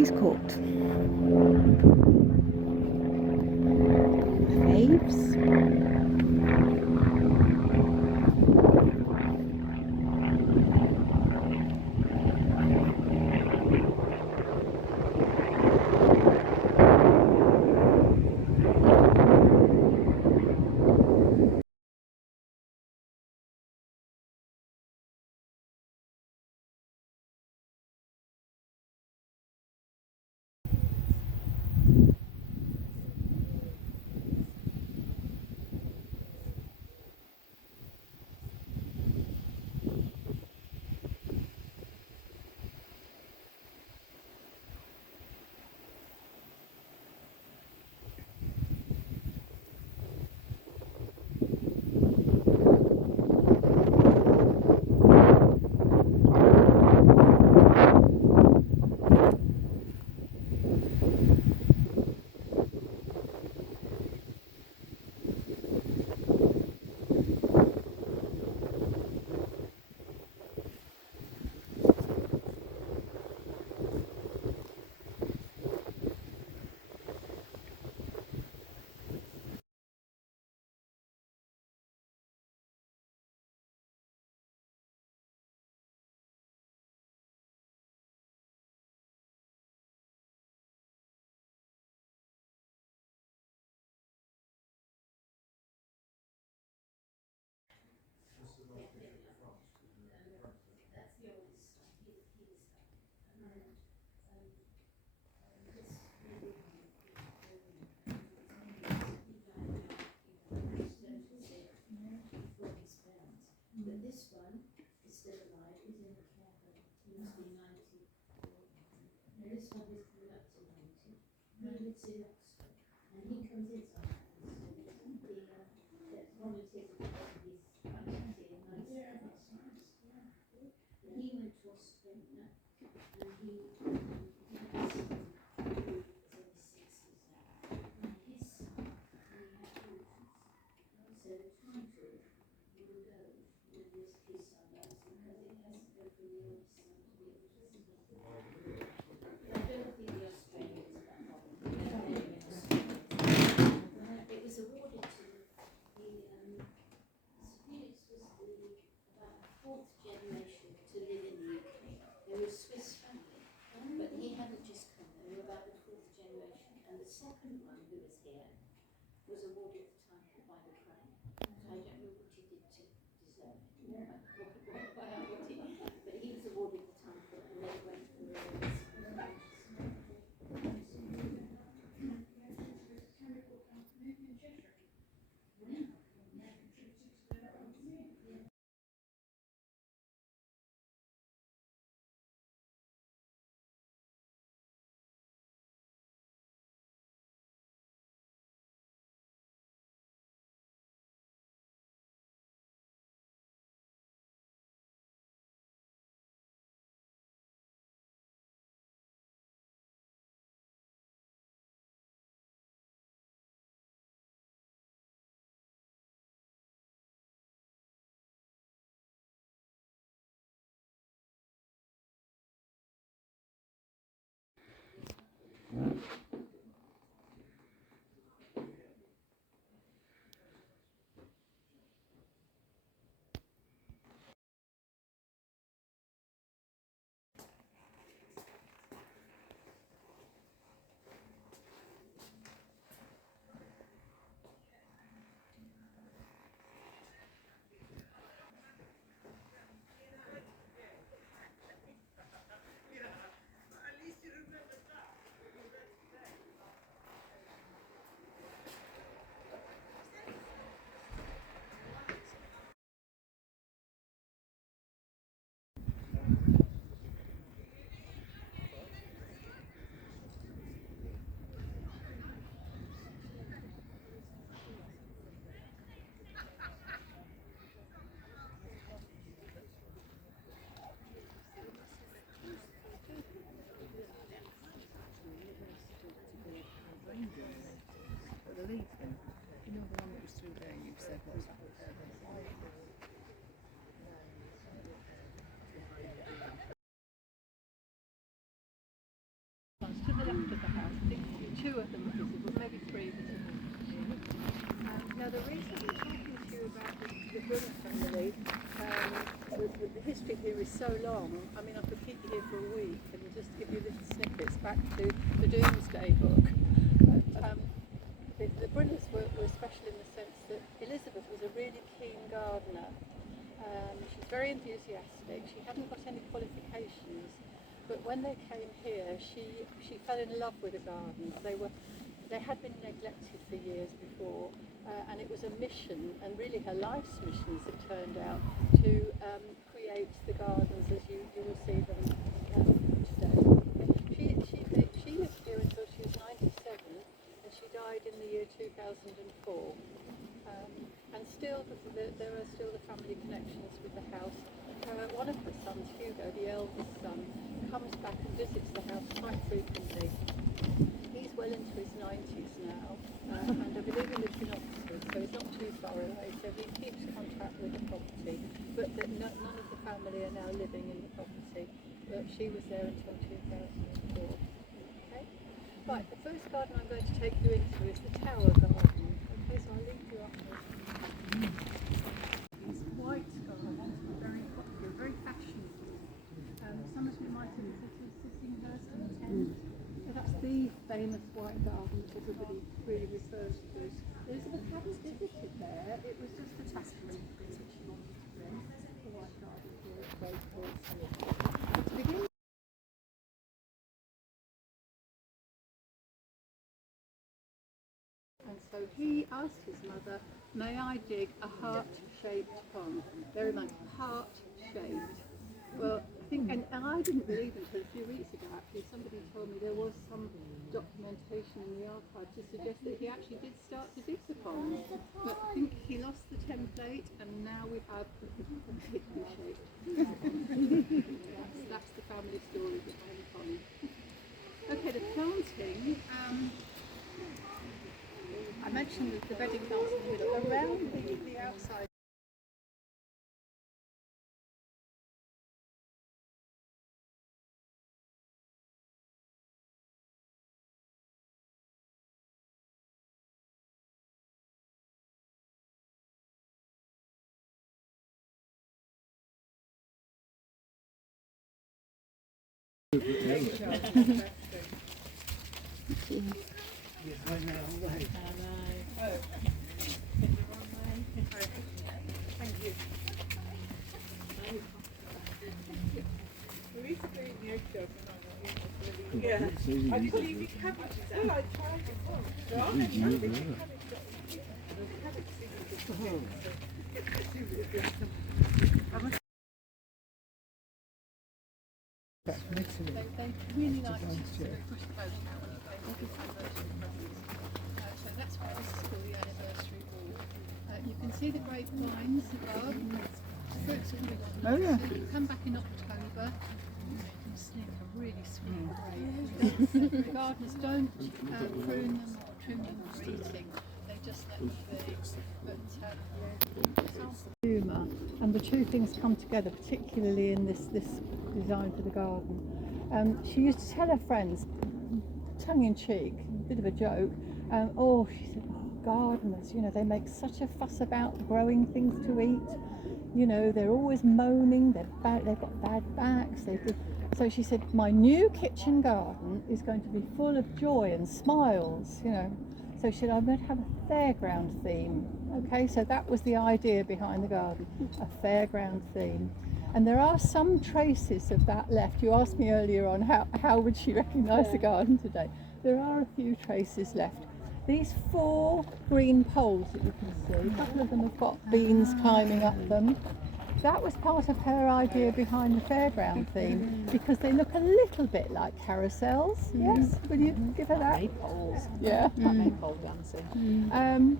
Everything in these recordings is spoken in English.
Greys Court. Faves. front of the house. I think two of them are visible, maybe three visible. Now the reason I'm talking to you about the Baronet family, the history here is so long. I mean, I could keep you here for a week and just give you little snippets back to the Domesday Book. The Baronets were special in the sense that Elizabeth was a really keen gardener. She's very enthusiastic. She hadn't got any qualifications, but when they came here, she fell in love with the gardens. They had been neglected for years before, and it was a mission, and really her life's mission, as it turned out, to create the gardens as you will see them today. She lived here until she was 97, and she died in the year 2004. And still, there are still the family connections with the house. One of the sons, Hugo, the eldest son, comes back and visits the house quite frequently. He's well into his 90s now, and I believe he lives in Oxford, so he's not too far away, so he keeps contact with the property, but none of the family are now living in the property, but she was there until 2004. Okay? Right, the first garden I'm going to take you into is the Tower Garden. Okay, so I'll leave you up there. These white gardens are very popular, very fashionable. Some of you might have visited Sittinghurst in Kent. So that's the famous white garden that everybody really refers to. Elizabeth hadn't visited there, it was just a tackling visit she wanted to bring. The white garden here is very cool. To begin and so he asked his mother, may I dig a heart-shaped pond? Very much heart-shaped. Well, I think, and I didn't believe until a few weeks ago actually, somebody told me there was some documentation in the archive to suggest that he actually did start to dig the pond. But I think he lost the template and now we have completely shaped. That's the family story behind the pond. Okay, the planting. I mentioned the bedding plants in the middle. Around the outside. Yeah, I didn't leave you cabbages. Oh, I tried it once. They really like to push the boat out when you play with anniversary presents. So that's what this is called, the anniversary wall. You can see the grapevines above. Fruits are coming on. Oh, yeah. So you come back in October. You can sniff a really sweet grape. The gardeners don't prune them or trim them for eating. They just let them be. But humour, and the two things come together, particularly in this design for the garden. She used to tell her friends, tongue in cheek, a bit of a joke, she said, gardeners, they make such a fuss about growing things to eat. They're always moaning, they've got bad backs. So she said, my new kitchen garden is going to be full of joy and smiles, So she said, I'm going to have a fairground theme. Okay, so that was the idea behind the garden, a fairground theme. And there are some traces of that left. You asked me earlier on how would she recognise the garden today. There are a few traces left. These 4 green poles that you can see, a couple of them have got beans climbing up them. That was part of her idea behind the fairground theme, because they look a little bit like carousels. Yes, will you give her that? Maypoles. Yeah. Maypole dancing.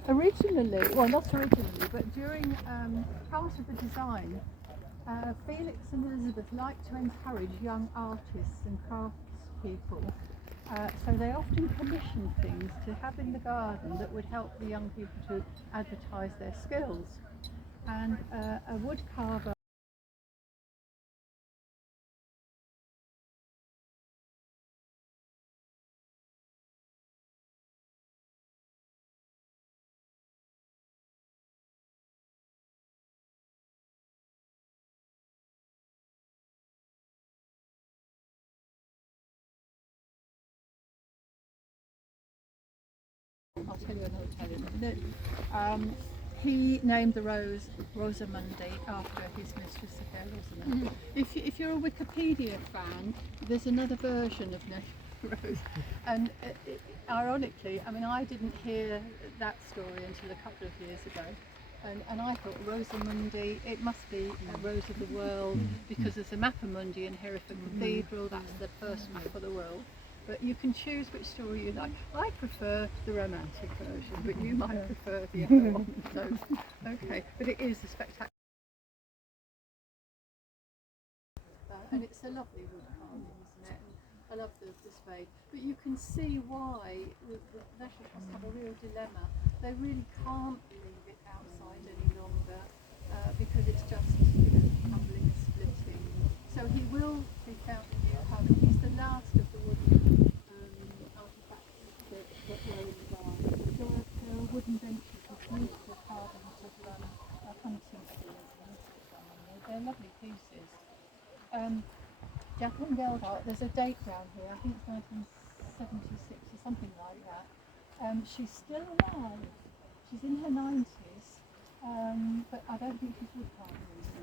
Originally, well not originally, but during part of the design, Felix and Elizabeth liked to encourage young artists and craftspeople. So they often commissioned things to have in the garden that would help the young people to advertise their skills. And a wood carver I'll tell you another tale in a minute. He named the rose Rosamundi after his mistress, the fair Rosamund. If you're a Wikipedia fan, there's another version of Rose, and ironically, I mean, I didn't hear that story until a couple of years ago, and I thought Rosamundi, it must be Rose of the World, because there's a Mappamundi in Hereford Cathedral, that's the first map of the world. But you can choose which story you like. I prefer the romantic version, but you might prefer the other one. So, okay, but it is a spectacular. And it's a lovely wood carving, isn't it? And I love the spade. But you can see why the National Trust have a real dilemma. They really can't leave it outside any longer because it's just, crumbling and splitting. So he will be found in New Home. He's the last of the wooden artefacts that were in the garden. There are wooden benches with beautiful carvings of hunting spears. They're lovely pieces. Jacqueline Geldart, there's a date down here, I think it's 1976 or something like that. She's still alive. She's in her 90s, but I don't think she's wood carving anymore.